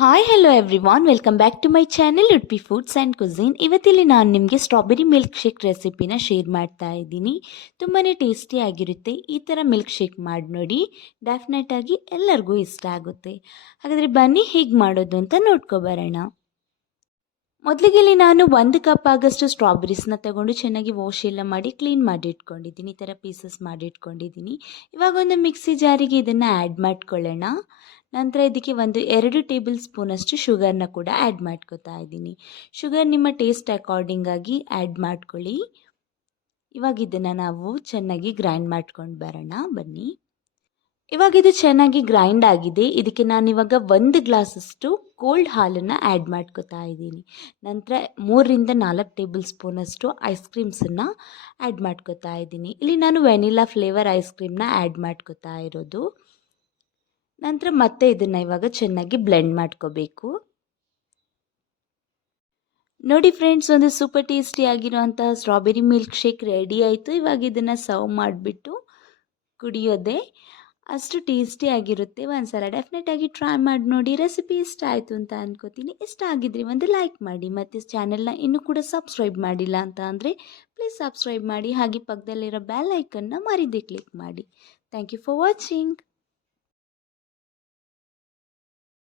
Hi hello everyone, welcome back to my channel Udupi foods and cuisine. ಇವತ್ತಿಲ್ಲಿ ನಾನು ನಿಮಗೆ strawberry milkshake ರೆಸಿಪಿನ share ಮಾಡ್ತಾ ಇದ್ದೀನಿ. ತುಂಬಾ ಟೇಸ್ಟಿಯಾಗಿರುತ್ತೆ. ಈ ಥರ ಮಿಲ್ಕ್ ಶೇಕ್ ಮಾಡಿ ನೋಡಿ, ಡೆಫಿನೆಟಾಗಿ ಎಲ್ಲರಿಗೂ ಇಷ್ಟ ಆಗುತ್ತೆ. ಹಾಗಾದರೆ ಬನ್ನಿ ಹೇಗೆ ಮಾಡೋದು ಅಂತ ನೋಡ್ಕೊಬರೋಣ. ಮೊದಲಿಗೆ ಇಲ್ಲಿ ನಾನು 1 ಕಪ್ ಆಗಷ್ಟು ಸ್ಟ್ರಾಬೆರೀಸ್ನ ತಗೊಂಡು ಚೆನ್ನಾಗಿ ವಾಶ್ ಎಲ್ಲ ಮಾಡಿ ಕ್ಲೀನ್ ಮಾಡಿ ಇಟ್ಕೊಂಡಿದ್ದೀನಿ. ಈ ಥರ ಪೀಸಸ್ ಮಾಡಿ ಇಟ್ಕೊಂಡಿದ್ದೀನಿ. ಇವಾಗ ಒಂದು ಮಿಕ್ಸಿ ಜಾರಿಗೆ ಇದನ್ನು ಆ್ಯಡ್ ಮಾಡ್ಕೊಳ್ಳೋಣ. ನಂತರ ಇದಕ್ಕೆ 2 ಟೇಬಲ್ ಸ್ಪೂನಷ್ಟು ಶುಗರ್ನ ಕೂಡ ಆ್ಯಡ್ ಮಾಡ್ಕೊತಾ ಇದ್ದೀನಿ. ಶುಗರ್ ನಿಮ್ಮ ಟೇಸ್ಟ್ ಅಕಾರ್ಡಿಂಗ್ ಆಗಿ ಆ್ಯಡ್ ಮಾಡ್ಕೊಳ್ಳಿ. ಇವಾಗ ಇದನ್ನು ನಾವು ಚೆನ್ನಾಗಿ ಗ್ರೈಂಡ್ ಮಾಡ್ಕೊಂಡು ಬರೋಣ ಬನ್ನಿ. ಇವಾಗ ಇದು ಚೆನ್ನಾಗಿ ಗ್ರೈಂಡ್ ಆಗಿದೆ. ಇದಕ್ಕೆ ನಾನು ಇವಾಗ 1 ಗ್ಲಾಸಷ್ಟು ಕೋಲ್ಡ್ ಹಾಲನ್ನು ಆ್ಯಡ್ ಮಾಡ್ಕೊತಾ ಇದ್ದೀನಿ. ನಂತರ 3-4 ಟೇಬಲ್ ಸ್ಪೂನಷ್ಟು ಐಸ್ ಕ್ರೀಮ್ಸನ್ನು ಆ್ಯಡ್ ಮಾಡ್ಕೊತಾ ಇದ್ದೀನಿ. ಇಲ್ಲಿ ನಾನು ವೆನಿಲಾ ಫ್ಲೇವರ್ ಐಸ್ ಕ್ರೀಮ್ನ ಆ್ಯಡ್ ಮಾಡ್ಕೊತಾ ಇರೋದು. ನಂತರ ಮತ್ತೆ ಇದನ್ನು ಇವಾಗ ಚೆನ್ನಾಗಿ ಬ್ಲೆಂಡ್ ಮಾಡ್ಕೋಬೇಕು. ನೋಡಿ ಫ್ರೆಂಡ್ಸ್, ಒಂದು ಸೂಪರ್ ಟೇಸ್ಟಿ ಆಗಿರುವಂತಹ ಸ್ಟ್ರಾಬೆರಿ ಮಿಲ್ಕ್ ಶೇಕ್ ರೆಡಿ ಆಯಿತು. ಇವಾಗ ಇದನ್ನು ಸರ್ವ್ ಮಾಡಿಬಿಟ್ಟು ಕುಡಿಯೋದೆ ಅಷ್ಟು ಟೇಸ್ಟಿ ಆಗಿರುತ್ತೆ. ಒಂದ್ಸಲ ಡೆಫಿನೆಟಾಗಿ ಟ್ರೈ ಮಾಡಿ ನೋಡಿ. ರೆಸಿಪಿ ಇಷ್ಟ ಆಯಿತು ಅಂತ ಅಂದ್ಕೋತೀನಿ. ಇಷ್ಟ ಆಗಿದ್ರೆ ಒಂದು ಲೈಕ್ ಮಾಡಿ, ಮತ್ತು ಚಾನೆಲ್ನ ಇನ್ನೂ ಕೂಡ ಸಬ್ಸ್ಕ್ರೈಬ್ ಮಾಡಿಲ್ಲ ಅಂತ ಅಂದರೆ ಪ್ಲೀಸ್ ಸಬ್ಸ್ಕ್ರೈಬ್ ಮಾಡಿ. ಹಾಗೆ ಪಕ್ಕದಲ್ಲಿರೋ ಬೆಲ್ ಐಕನ್ನ ಮರಿದೇ ಕ್ಲಿಕ್ ಮಾಡಿ. Thank you for watching.